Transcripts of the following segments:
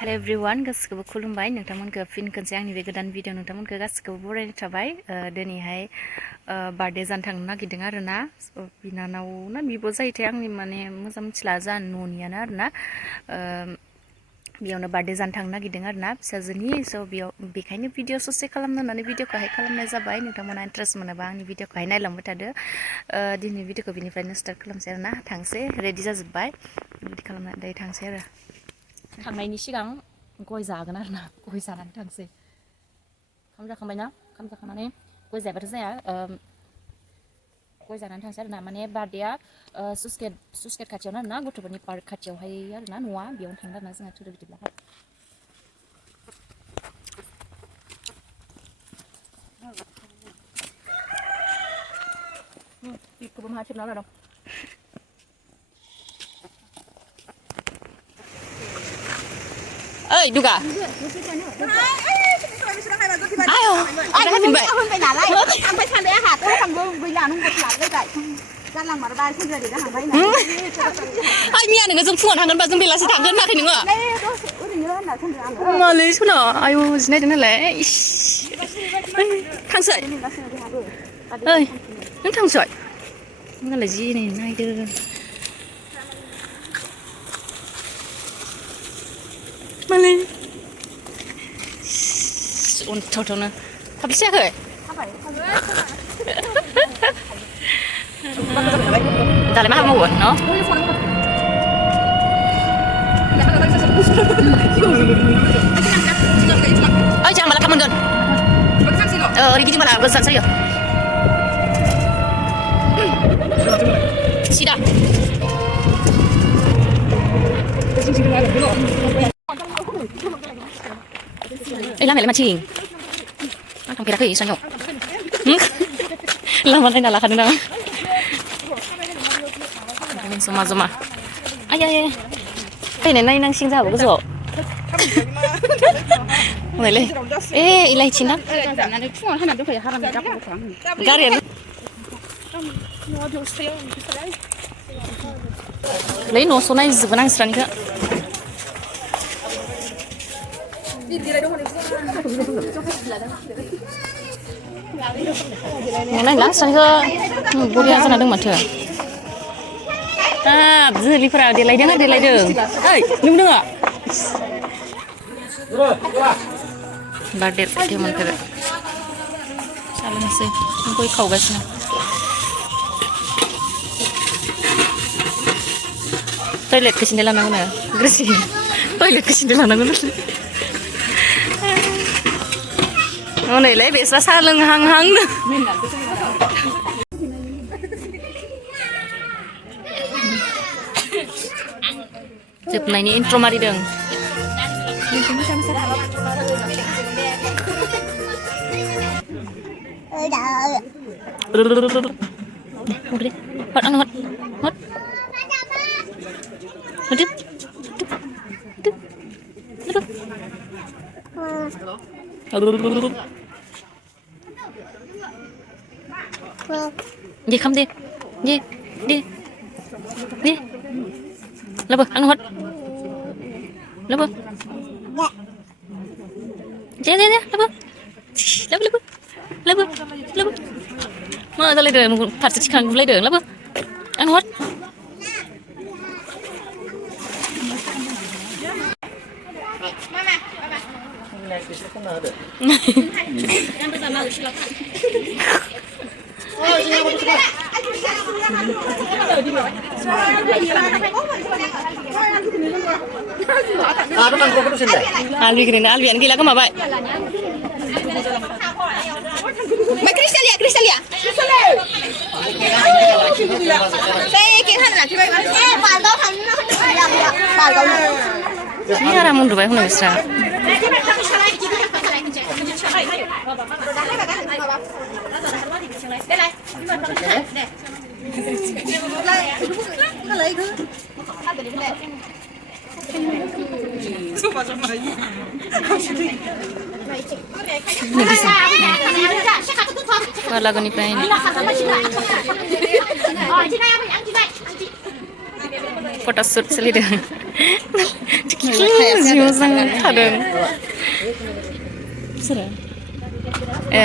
Hello everyone गासिखौबो खुलुमबाय नोंथांमोनखौ फिन खनसे आंनि बे गोदान भिडिअ नोंथांमोनखौ गासिखौबो बरायनाय थाबाय दिनैहाय बार्थडे जानो थांनो नागिरदों आरो ना बिनानाव ना बिब' जायोथाय आंनि माने मोजां मिथिला जा न'नियानो आरो ना बेयावनो बार्थडे जानो थांनो नागिरदों आरो ना फिसाजोनि स' बेयाव बेखायनो भिडिअ ससे खालामनो होननानै भिडिअखौहाय खालामनाय जाबाय नोंथांमोना इन्ट्रेस्ट मोनोबा आंनि भिडिअखौहाय नायलांबाय थादो दिनै भिडिअखौ बिनिफ्रायनो स्टार्ट खालामसै आरो ना थांसै रेडि जाजोब्बाय बिदि खालामना दायो थांसै आरो थांनायनि सिगां गय जागोन आरो ना गय जानानै थांसै ओंखाम जाखांबायना ओंखाम जाखांनानै गय जायाबाथ' जाया गय जानानै थांसै आरो ना माने बार्थडेआ सुसगेट खाथियावनो आरो ना गथ'फोरनि पार्क खाथियावहाय आरो ना न'आ बेयावनो थांदों आरो ना जोंहा थुदो बिदिब्लाहाय बेखौबो मा खेबना लादों ओइ दुगा ayo ada hafimbai naलाय थांबाय थानाया हाथ थांगौ गैला नंगौ लालायबाय जानला मारबा सेंग्रा देगा थांबाय ना ai मिया नोङो जों फुङाव थांगोन बा जों बेलासि थांगोन होनाखै नोङो ओरैनो होनना सोंदों आङो मालै सना आयौ जिनायदों नालाय थांसै ओइ नों थांसै नोंलाय जि नायदों मालै उनथावथावनो हाबसेयाखै दालाय मा हाबा मावो न' ओइ jangan malah kamu don ini gini malah besar saya sida lamanya macing tong kira ke sanyo lama tadi nalah kan nang ini soma ay ay này nang sinh ra của cái rổ người lên ê ilai china garin lấy nó số này vừa năng sẵn cơ này lá sẵn cơ bố đi ăn ra đừng mà thở जोलैफोरा देलायदों ओइ नुदों birthday party मोनफैबाय सालोंसै गय खावगासिनो टयलेटखौ सिन्देल लानांगौ नो ग्रेसि टयलेटखौ सिन्देल लानांगौ हनैलाय बेस्रा साहा लोंहांहां जोबनायनि इन्ट्र' मारिदों Dê không dê Lapa, ang hot. Lapa. Dê, lapa. Lapa. Mà ra lấy đường, phạt sẽ khăn lấy đường lapa. Ang hot. Albi keren, Albian gila ke apa? Mai Kristalia. Saya kira nak cuba. Paldo kan paldo. Ini orang mundur baik mana bisa? Lagu ni pengen. Foto shoot selidang. जि मोजां थादों सोरो ए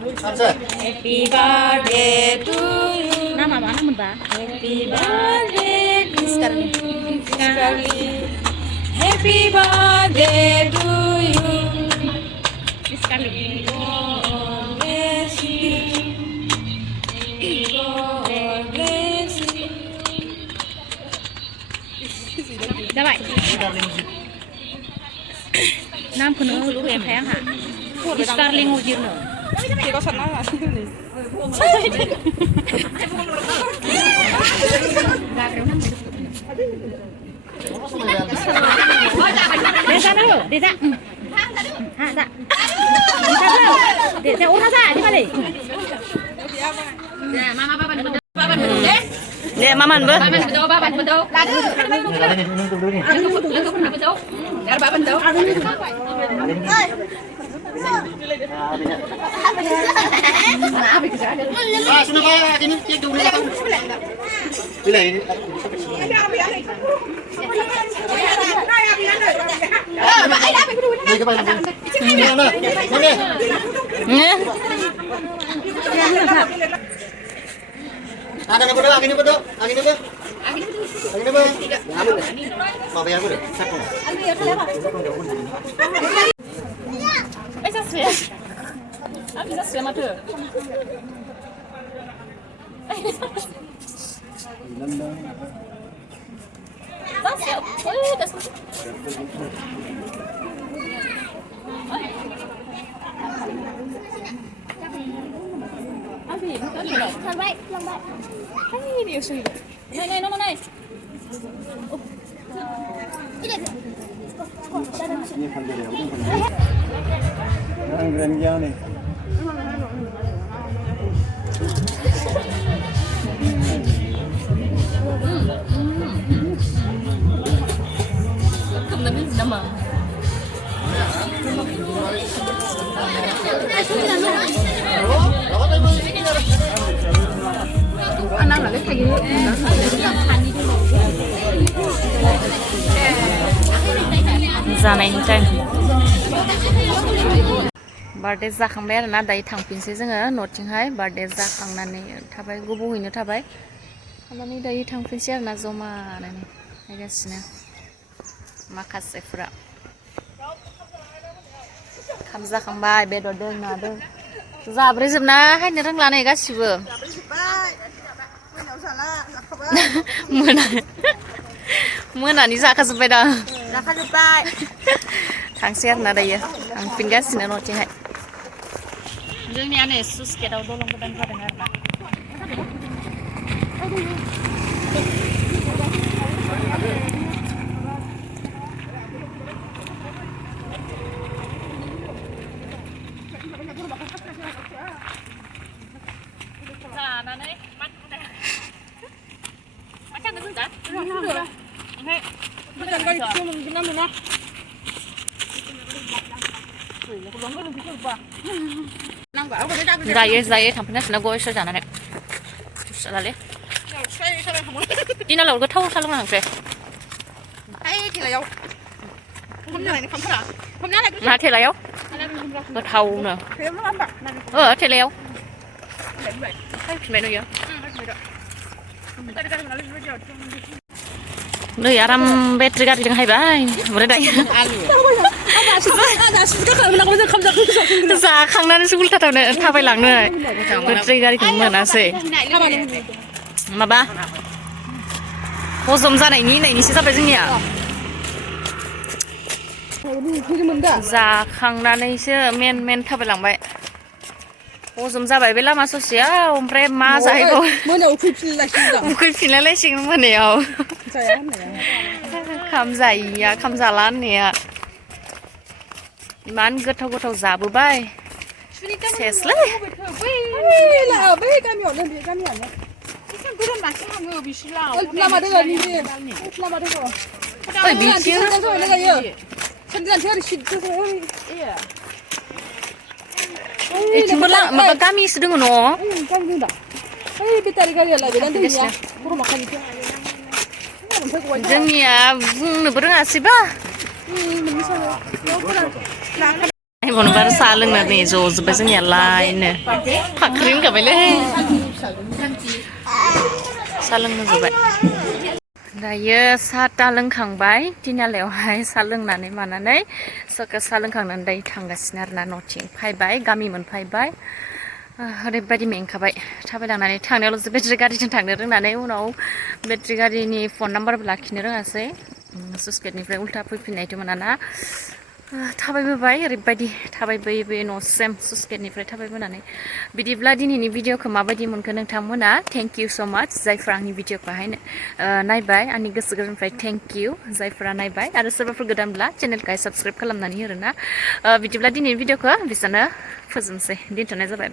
Happy birthday to you. Nama mana mun ba? Happy birthday to Scarly. Happy birthday to you. Sekali. God bless you. God bless you. Dapat. Nam kuno lu em phang hả? Starling ujir no. Chị có sẵn nói là Để ra đâu? Để ra. Ha ra. Để ra út ra đi mà đi. Nè, mama ba ban betul deh. Ya, maman ber. Ba ban betul, ba ban betul. Ladu. Betul. Dar ba ban betul. Sudah Pak, ini cek dulu ya. Bila ini. Ini ke mana? Mana? Mana? Ada apa tuh? Angin apa tuh? Angin apa? Angin apa? Mau bayar deh. Satu. Bisa sih. Bisa sih mah tuh. जानायनि time birthday जाखांबाय आरोना दायो थांफिनसै जोङो न'थिंहाय birthday जाखांनानै थाबाय गोबावैनो थाबाय थांनानै दायो थांफिनसै आरोना जमानो नायगासिनो माखासेफोरा ओंखाम जाखांबाय बेदरदों नादों जाब्रेजोबना हायनो रोंला नै गासिबो मोनानि जाखाजोब्बाय दा जाखाजोब्बाय थांसै आरोना दायो थांफिनगासिनो न'थिंहाय जोंनिया नै स्लुइस गेटआव दलं गोदान जादों आरोना जानानै जायो थांफिनगासिनो गयसो जानानै जालालै दिनालाव गोथाव सा लोंना थांसै मा थेलायाव गोथावनो थेलायाव फैफिनबाय नुयो नै आराम बेटारि गारिजों हायबाय ओमफ्राय दायो जाखांनानैसो उल्था थाबायलांनो बेटारि गारिखौनो मोनासै माबा हजम जानायनि होननायनिसो जाबाय जोंनिया जाखांनानैसो मेन थाबायलांबाय हजम जाबाय बे लामा ससेयाव ओमफ्राय मा जाहैबाव मोनायाव उखैफिनलायलायसिगोन मोनायाव खाम जायैया खाम जाला होननाया इमान गोथाव जाबोबाय सेसलै माबा गामिसो दङ न' बेटारि गारियालाय जोंनिया बुंनोबो रोङासैबा बनबार साहा लोंना नै ज'जोब्बाय जोंनिया लायनो फाख्रि होनखाबायलै साहा लोंनो जोब्बाय दायो साहा लोंखांबाय तिनालायावहाय साहा लोंनानै मानानै साहा लोंखांनानै दायो थांगासिनो आरोना न'थिं फैबाय गामि मोनफैबाय ओरैबायदि मेंखाबाय थाबायलांनानै थांनायावल'सो बेटारि गारिजों थांनो रोंनानै उनाव बेटारि गारिनि फन नाम्बारबो लाखिनो रोङासै सुसगेटनिफ्राय उल्था फैफिननायथ' मोनाना थाबायबोबाय ओरैबायदि थाबायबोयै बोयै न'सिम सुसगेटनिफ्राय थाबायबोनानै बिदिब्ला दिनैनि भिडिअखौ माबायदि मोनखो नोंथांमोना थेंक इउ स' माच जायफ्रा आंनि भिडिअखौहाय नायबाय आंनि गोसो गोरबोनिफ्राय थेंक इउ जायफोरा नायबाय आरो सोरबाफोर गोदानब्ला चेनेलखौहाय साबस्क्राइब खालामनानै होरोना बिदिब्ला दिनैनि भिडिअखौ बिसानो फोजोबनोसै दोनथ'नाय जाबाय